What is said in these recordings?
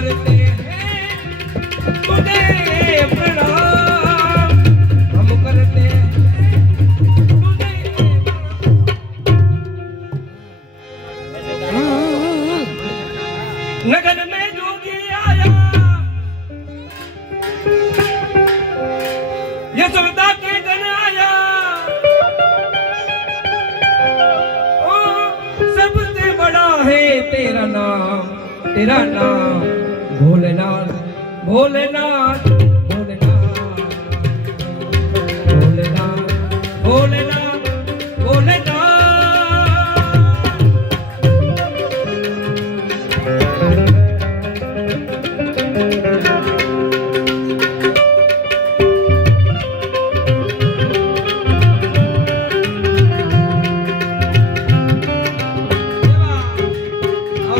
करते हैं तुझे प्रणाम, हम करते हैं तुझे नगर में जोगी आया, यशोदा के घर आया, ओ सबसे बड़ा है तेरा नाम, तेरा नाम भोलेनाथ, भोलेनाथ, भोलेनाथ, भोलेनाथ, भोलेनाथ, भोलेनाथ। भोलेनाथ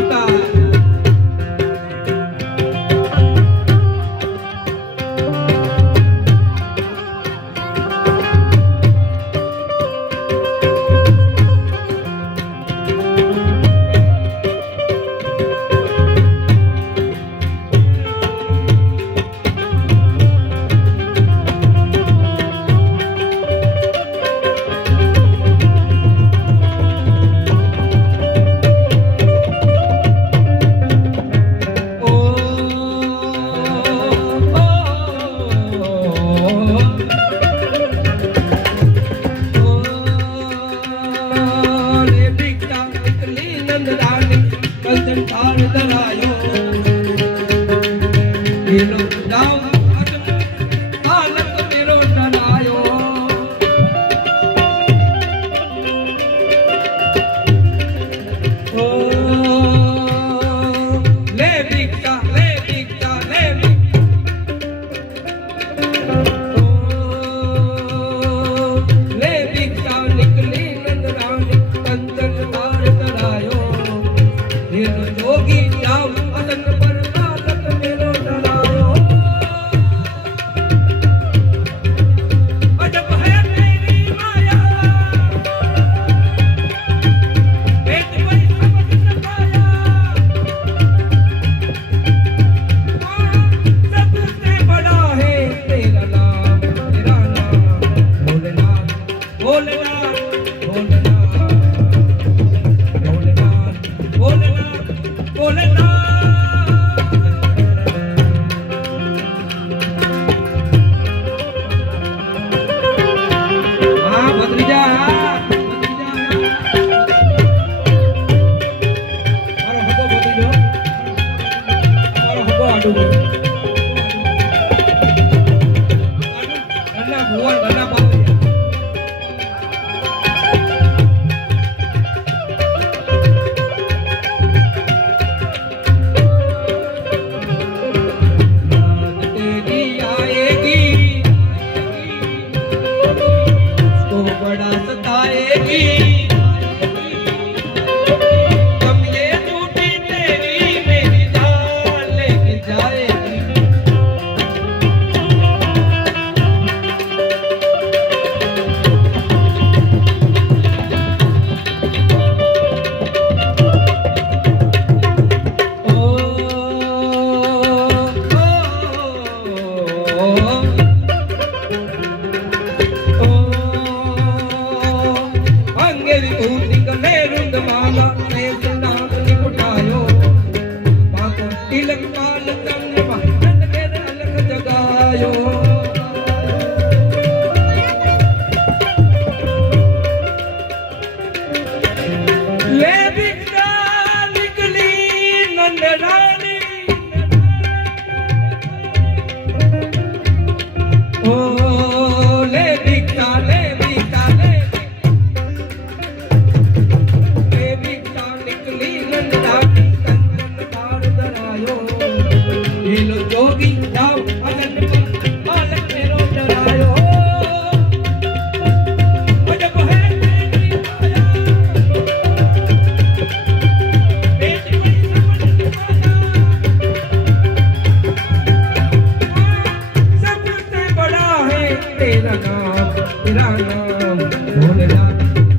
भोलेनाथ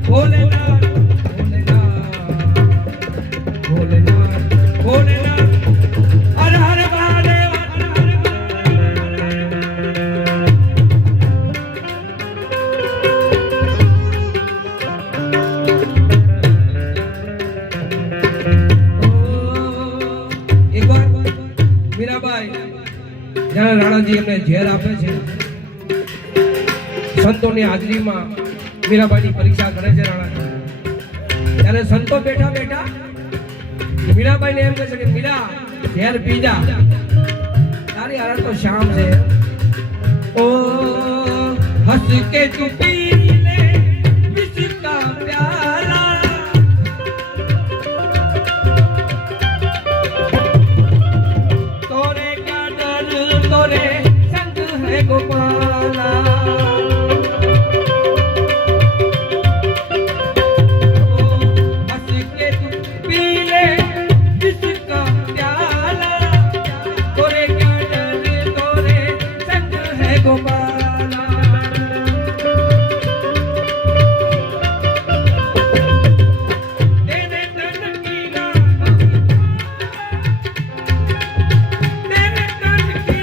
भोलेनाथ भोलेनाथ એકવાર મીરાબાઈ જ્યારે રાણાજી એમને ઝેર આપે છે, સંતોની હાજરીમાં મીરાબાઈની પરીક્ષા કરે છે રાણા, ત્યારે સંતો બેઠા બેઠા મીરાબાઈને એમ કહે છે કે મીરા ઝેર પી જા, તારી હાલત તો શામ છે। ओ हंस के तू पी ले विस्का प्याला, तोरे का डर तोरे संग है गोपाला। हंस के तू पी ले विस्का प्याला, तोरे का डर तोरे संग है गोपाला। तेरे तन की ना तेरे तन की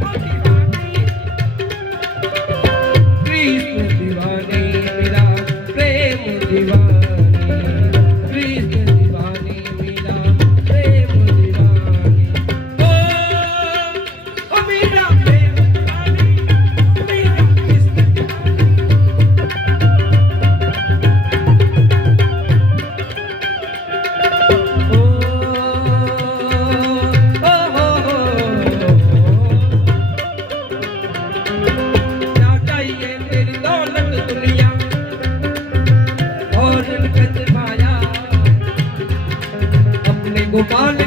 ओ दीवानी, कृष्ण दीवानी मेरा प्रेम दीवानी, कृष्ण दीवानी मेरा प्रेम दीवानी। ओ मेरा प्रेम दीवानी, मेरा कृष्ण क्या चाहिए तेरी दौलत दुनिया और गंज माया, अपने गोपाल